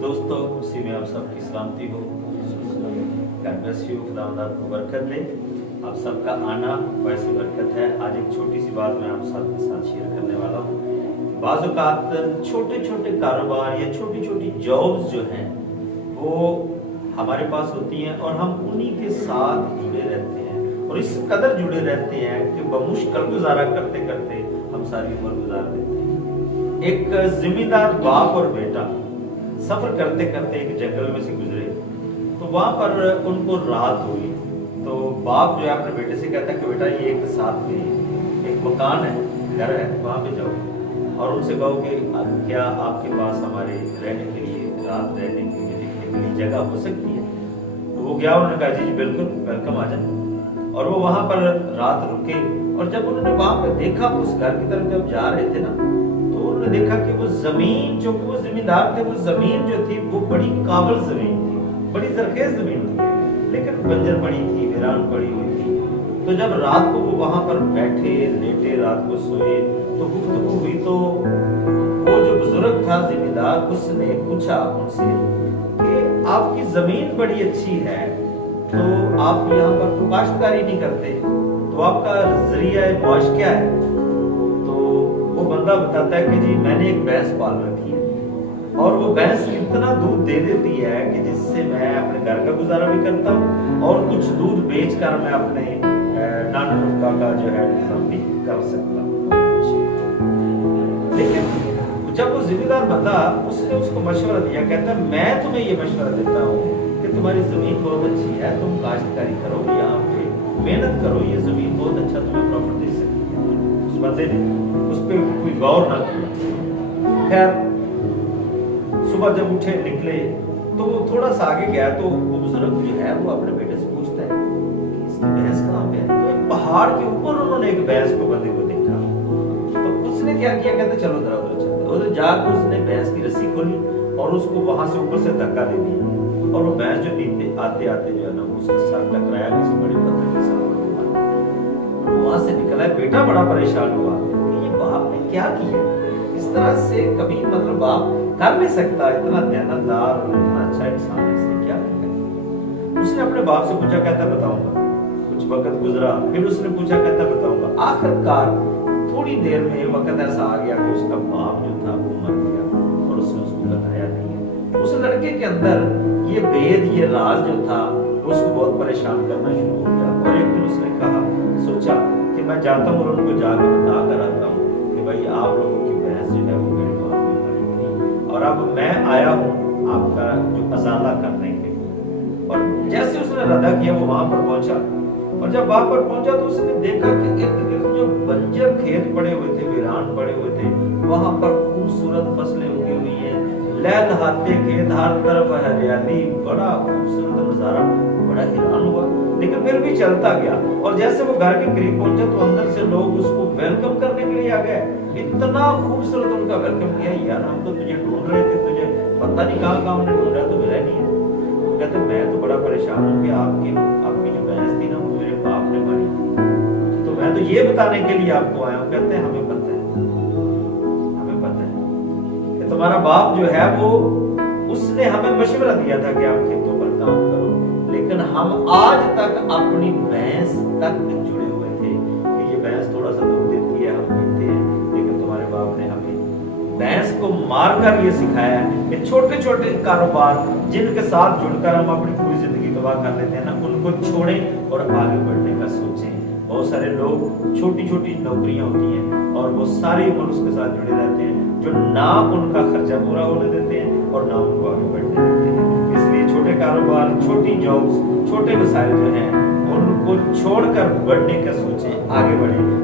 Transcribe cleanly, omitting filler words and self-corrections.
दोस्तों, उसी में आप सबकी सलामती हो। God bless you, खुदावंद आपको बरकत दे। आप सबका आना वैसी बरकत है। आज एक छोटी सी बात मैं आप सबके साथ शेयर करने वाला हूँ। बाज़ औक़ात छोटे छोटे कारोबार या छोटी छोटी जॉब्स जो हैं वो हमारे पास होती हैं और हम उन्हीं के साथ जुड़े रहते हैं और इस कदर जुड़े रहते हैं कि बमुश्किल गुजारा करते करते हम सारी उम्र गुजार देते हैं। एक जिम्मेदार बाप और बेटा सफर करते करते एक जंगल में से गुजरे तो वहां पर उनको रात हुई। तो बाप जो है अपने बेटे से कहता है कि बेटा ये एक साथ में एक मकान है, घर है, वहां पे जाओ और उनसे कहो कि क्या आपके पास हमारे रहने के लिए, रात रहने के लिए, देखने के लिए जगह हो सकती है। तो वो गया, उन्होंने कहा जी बिल्कुल वेलकम, आ जाए। और वो वहां पर रात रुके और जब उन्होंने वहां पर देखा उस घर की तरफ जब जा रहे थे ना, तो उन्होंने देखा कि वो जमीन जो वो जिम्मेदार थे, वो जमीन जो थी वो बड़ी काबिल जमीन थी, बड़ी जरखेज जमीन थी, लेकिन बंजर पड़ी थी, वीरान पड़ी हुई थी। तो जब रात को वो वहां पर बैठे लेटे रात को सोए तो गुफ्तगू हुई। तो वो जो बुजुर्ग था जिम्मेदार, उसने पूछा उनसे कि आपकी जमीन बड़ी अच्छी है तो आप यहाँ पर काश्तकारी नहीं करते, तो आपका जरिया मुआश क्या है? तो वो बंदा बताता है कि जी मैंने एक भैंस पाल रखी है और वो भैंस इतना दूध दे देती है कि जिससे मैं अपने घर का गुजारा भी करता हूँ और कुछ दूध बेचकर मैं अपने नाना नुस्खा का जो है निजाम भी कर सकता हूँ। लेकिन जब वो जिम्मेदार बंदा, उसने उसको मशवरा दिया, कहता मैं तुम्हें ये मशवरा देता हूँ कि तुम्हारी जमीन बहुत अच्छी है, तुम काश्तकारी करो, यहाँ पे मेहनत करो, ये जमीन बहुत अच्छा तुम्हें प्रॉफिट दे सकती है। उस बंदे ने उस पर कोई गौर ना किया। खैर सुबह जब उठे निकले तो वो थोड़ा सा आगे गया तो वो बुजुर्ग जो है वो अपने बेटे से पूछता है कि इसकी भैंस कहाँ पे है? तो एक पहाड़ के ऊपर उन्होंने एक भैंस को बंदे को देखा। तो उसने क्या किया, कहते चलो जरा उधर चलते। उधर जाकर उसने भैंस की रस्सी खोली और उसको वहां से ऊपर से धक्का दे दिया और वो भैंस जो नीचे आते आते जो है ना उसके साथ टकराया किसी बड़े पत्थर के साथ। वहां से निकला। बेटा बड़ा परेशान हुआ कि ये बाप ने क्या किया, इस तरह से कभी मतलब बाप कर नहीं सकता, इतना दयानतदार और इतना अच्छा इंसान है, इसने क्या किया? उसने अपने बाप से पूछा, कहता बताऊंगा। कुछ वक्त गुजरा, फिर उसने पूछा, कहता बताऊंगा। आखिरकार थोड़ी देर में वक्त ऐसा आ गया कि उसका बाप जो था वो मर गया और उसने उसको बताया नहीं। उस लड़के के अंदर ये भेद, ये राज जो था उसको बहुत परेशान करना शुरू हो गया और एक दिन उसने कहा, सोचा कि मैं जाता हूँ और उनको जाके बता कर आता हूँ कि भाई आप लोगों की भैंस जो है वो मेरे पास में मरी थी और अब मैं आया हूँ आपका जो अजाला करने के लिए। और जैसे उसने रदा किया वो वहां पर पहुंचा और जब वहां पर पहुंचा तो उसने देखा कि इर्द गिर्द जो बंजर खेत पड़े हुए थे, वीरान पड़े हुए थे, वहां पर खूबसूरत फसलें उगी हुई है, लहलहाते खेत, हर तरफ हरियाली, बड़ा खूबसूरत नजारा। बड़ा हैरान हुआ लेकिन फिर भी चलता गया और जैसे वो घर के करीब पहुंचा तो अंदर से लोग उसको वेलकम करने के लिए आ गए। इतना खूबसूरत उनका वेलकम किया, यार हम तो तुझे ढूंढ रहे थे, तुझे पता नहीं कहाँ हमने ढूंढा, तो मिला नहीं है। तो कहते मैं तो बड़ा परेशान हूँ कि आपकी जो भैंस थी ना वो मेरे बाप ने मारी, तो मैं तो ये बताने के लिए आपको आया हूँ। कहते हैं हमें पता है कि तुम्हारा बाप जो है वो उसने हमें मशवरा दिया था कि आप खेतों पर काम करो, लेकिन हम आज तक अपनी भैंस तक जुड़े हुए थे कि ये भैंस थोड़ा सा दूध देती है, हम पीते हैं, लेकिन तुम्हारे बाप ने हमें भैंस को मारकर ये सिखाया है कि छोटे छोटे कारोबार जिनके साथ जुड़कर हम अपनी पूरी जिंदगी तबाह कर लेते हैं ना, उनको छोड़ें और आगे बढ़ने का सोचें। बहुत सारे लोग छोटी छोटी नौकरियां होती हैं और वो सारी उम्र उसके साथ जुड़े रहते हैं, जो ना उनका खर्चा पूरा होने देते हैं और ना उनको आगे बढ़ने देते हैं। इसलिए छोटे कारोबार, छोटी जॉब्स, छोटे वसाइल जो हैं उनको छोड़कर बढ़ने का सोचें, आगे बढ़ें।